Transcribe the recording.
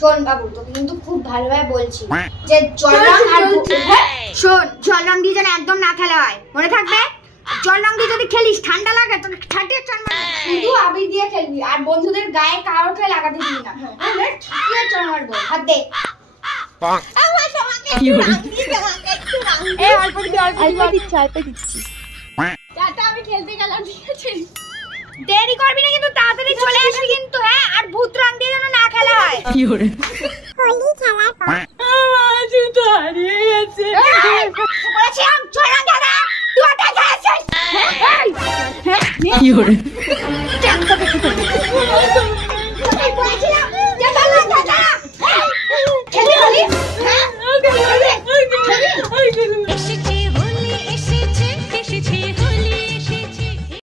শোন বাবু, তোকে কিন্তু খুব ভালোভাবে বলছি যে জল রং আর শোন, জল রং দিয়ে যেন একদম না খেলা হয়, মনে থাকবে। জল রং দিয়ে যদি খেলিস ঠান্ডা লাগে তোকে ঠাটিয়ে চল মারবো। শুধু আবির দিয়ে খেলবি আর বন্ধুদের গায়ে কারোকে লাগাতে দিবি না। ঠাটিয়ে চল মারবো। হাত দে। আমি খেলতে গেলাম, ঠিক আছে? দেরি করবি না কিন্তু, তাড়াতাড়ি চলে আসবি কিন্তু। হ্যাঁ, আর ভূত রং দিয়ে যেন না খেলা হয়। কি করে হোলি খেলার পর আমার জুতো হারিয়ে গেছে। বলেছিলাম জল রং খেলা, তুই ওটা খেয়েছিস। কি করে